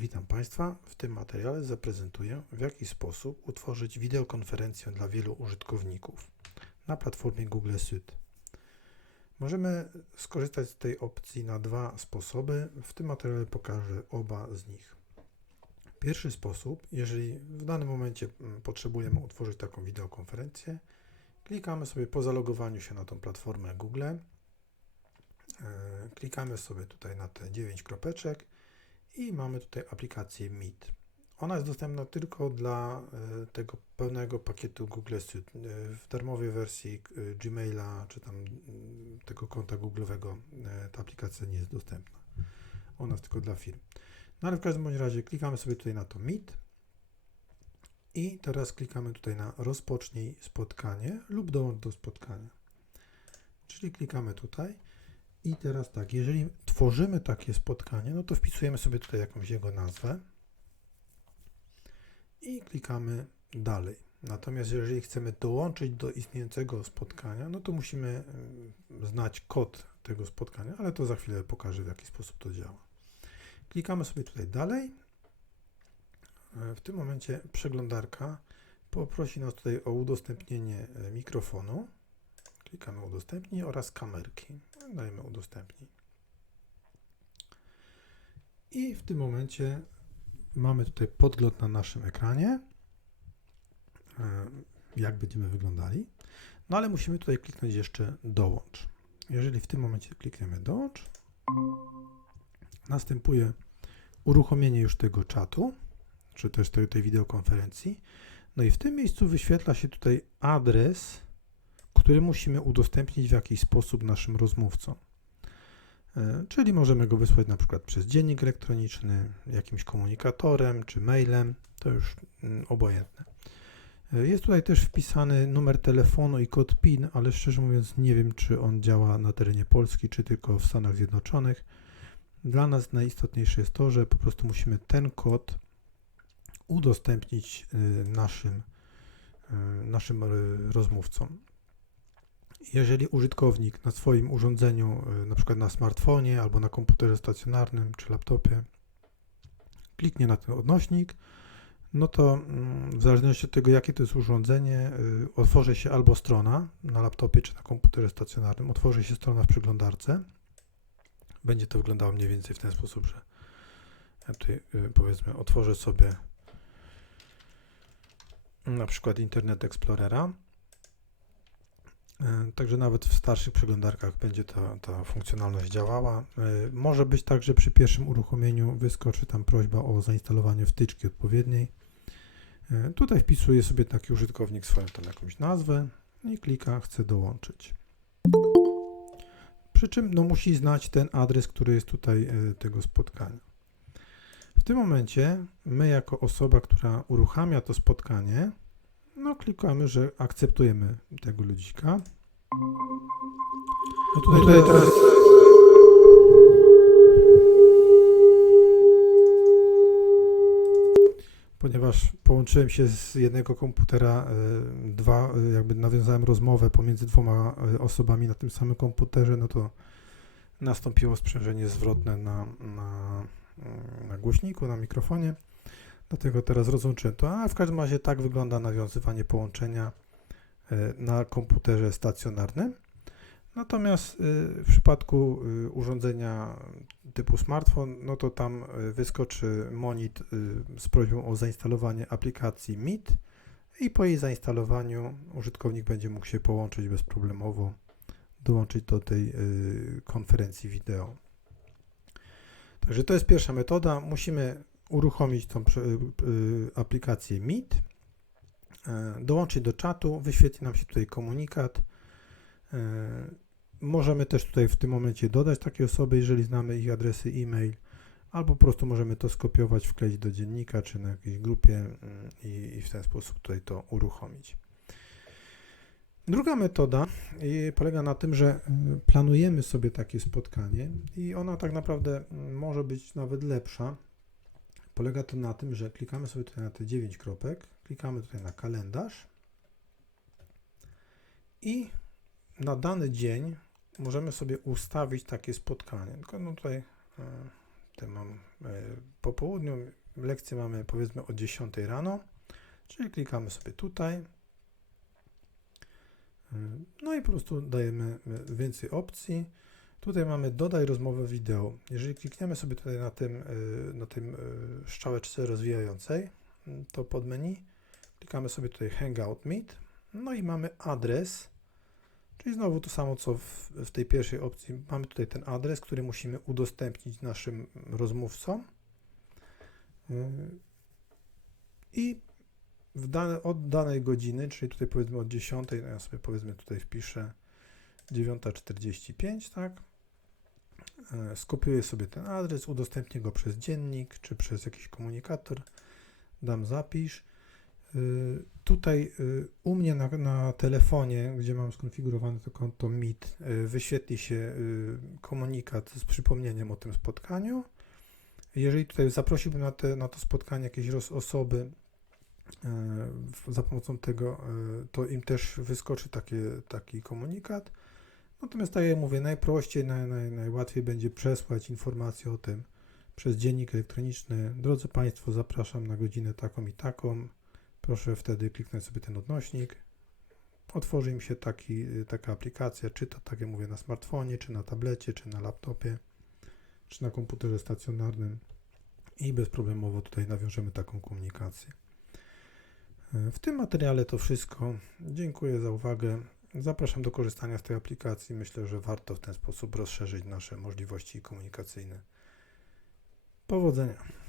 Witam Państwa. W tym materiale zaprezentuję, w jaki sposób utworzyć wideokonferencję dla wielu użytkowników na platformie Google Suite. Możemy skorzystać z tej opcji na dwa sposoby. W tym materiale pokażę oba z nich. Pierwszy sposób, jeżeli w danym momencie mm, potrzebujemy utworzyć taką wideokonferencję, klikamy sobie po zalogowaniu się na tą platformę Google, e, klikamy sobie tutaj na te 9 kropeczek i mamy tutaj aplikację Meet. Ona jest dostępna tylko dla e, tego pełnego pakietu Google Suite. E, W darmowej wersji e, Gmaila czy tam tego konta Google'owego ta aplikacja nie jest dostępna. Ona jest tylko dla firm. No ale w każdym bądź razie klikamy sobie tutaj na to Meet i teraz klikamy tutaj na rozpocznij spotkanie lub dołącz do spotkania. Czyli klikamy tutaj i teraz tak, jeżeli tworzymy takie spotkanie, no to wpisujemy sobie tutaj jakąś jego nazwę i klikamy dalej. Natomiast jeżeli chcemy dołączyć do istniejącego spotkania, no to musimy y, znać kod tego spotkania, ale to za chwilę pokażę, w jaki sposób to działa. Klikamy sobie tutaj dalej. E, W tym momencie przeglądarka poprosi nas tutaj o udostępnienie e, mikrofonu. Klikamy udostępnij oraz kamerki. Dajemy udostępnij. I w tym momencie mamy tutaj podgląd na naszym ekranie, e, jak będziemy wyglądali. No ale musimy tutaj kliknąć jeszcze dołącz. Jeżeli w tym momencie klikniemy dołącz, następuje uruchomienie już tego czatu, czy też tej, tej wideokonferencji. No i w tym miejscu wyświetla się tutaj adres, który musimy udostępnić w jakiś sposób naszym rozmówcom. E, Czyli możemy go wysłać na przykład przez dziennik elektroniczny, jakimś komunikatorem czy mailem, to już mm, obojętne. E, Jest tutaj też wpisany numer telefonu i kod PIN, ale szczerze mówiąc nie wiem, czy on działa na terenie Polski, czy tylko w Stanach Zjednoczonych. Dla nas najistotniejsze jest to, że po prostu musimy ten kod udostępnić y, naszym, naszym rozmówcom. Jeżeli użytkownik na swoim urządzeniu, y, na przykład na smartfonie albo na komputerze stacjonarnym czy laptopie, kliknie na ten odnośnik, no to mm, w zależności od tego, jakie to jest urządzenie, y, otworzy się albo strona na laptopie czy na komputerze stacjonarnym, otworzy się strona w przeglądarce. Będzie to wyglądało mniej więcej w ten sposób, że ja tutaj y, powiedzmy otworzę sobie na przykład Internet Explorera. E, Także nawet w starszych przeglądarkach będzie ta, ta funkcjonalność działała. E, Może być tak, że przy pierwszym uruchomieniu wyskoczy tam prośba o zainstalowanie wtyczki odpowiedniej. E, Tutaj wpisuje sobie taki użytkownik swoją tam jakąś nazwę i klika chcę dołączyć. Przy czym no, musi znać ten adres, który jest tutaj tego spotkania. W tym momencie my jako osoba, która uruchamia to spotkanie, no klikamy, że akceptujemy tego ludzika. No tutaj, tutaj teraz ponieważ połączyłem się z jednego komputera, e, dwa, e, jakby nawiązałem rozmowę pomiędzy dwoma e, osobami na tym samym komputerze, no to nastąpiło sprzężenie zwrotne na, na, mm, na głośniku, na mikrofonie. Dlatego teraz rozłączyłem to. A w każdym razie tak wygląda nawiązywanie połączenia e, na komputerze stacjonarnym. Natomiast e, w przypadku e, urządzenia typu smartfon, no to tam wyskoczy monit z prośbą o zainstalowanie aplikacji Meet i po jej zainstalowaniu użytkownik będzie mógł się połączyć bezproblemowo, dołączyć do tej konferencji wideo. Także to jest pierwsza metoda. Musimy uruchomić tą prze- y, aplikację Meet, e, dołączyć do czatu, wyświetli nam się tutaj komunikat. E, Możemy też tutaj w tym momencie dodać takie osoby, jeżeli znamy ich adresy e-mail, albo po prostu możemy to skopiować, wkleić do dziennika czy na jakiejś grupie mm, i, i w ten sposób tutaj to uruchomić. Druga metoda y, polega na tym, że y, planujemy sobie takie spotkanie i ona tak naprawdę mm, może być nawet lepsza. Polega to na tym, że klikamy sobie tutaj na te 9 kropek, klikamy tutaj na kalendarz i na dany dzień możemy sobie ustawić takie spotkanie. Tylko no tutaj, e, tutaj mam e, po południu. Lekcję mamy powiedzmy o 10 rano, czyli klikamy sobie tutaj. Y, No i po prostu dajemy więcej opcji. Tutaj mamy dodaj rozmowę wideo. Jeżeli klikniemy sobie tutaj na tym, y, na tym y, rozwijającej, y, to pod menu klikamy sobie tutaj Hangout Meet. No i mamy adres, czyli znowu to samo co w, w tej pierwszej opcji. Mamy tutaj ten adres, który musimy udostępnić naszym rozmówcom. Y, I w dane, od danej godziny, czyli tutaj powiedzmy od 10, no ja sobie powiedzmy tutaj wpiszę 9.45, tak? E, Skopiuję sobie ten adres, udostępnię go przez dziennik czy przez jakiś komunikator, dam zapisz. Y, Tutaj y, u mnie na, na telefonie, gdzie mam skonfigurowane to konto Meet, wyświetli się komunikat z przypomnieniem o tym spotkaniu. Jeżeli tutaj zaprosiłbym na, te, na to spotkanie jakieś osoby e, za pomocą tego, e, to im też wyskoczy takie, taki komunikat. Natomiast tak jak mówię, najprościej, naj, naj, najłatwiej będzie przesłać informację o tym przez dziennik elektroniczny. Drodzy Państwo, zapraszam na godzinę taką i taką. Proszę wtedy kliknąć sobie ten odnośnik. Otworzy mi się taki, taka aplikacja, czy to tak jak mówię na smartfonie, czy na tablecie, czy na laptopie, czy na komputerze stacjonarnym i bezproblemowo tutaj nawiążemy taką komunikację. W tym materiale to wszystko. Dziękuję za uwagę. Zapraszam do korzystania z tej aplikacji. Myślę, że warto w ten sposób rozszerzyć nasze możliwości komunikacyjne. Powodzenia.